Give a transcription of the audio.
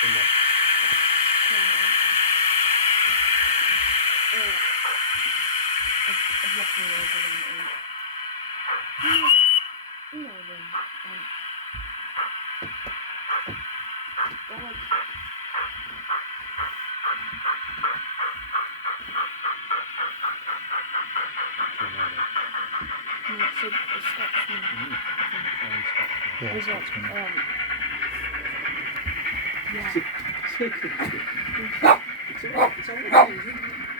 In what? Of walking over and you know when they're like it's a Scotsman. Yeah, There's like Scotsman. yeah. It's all right, isn't it?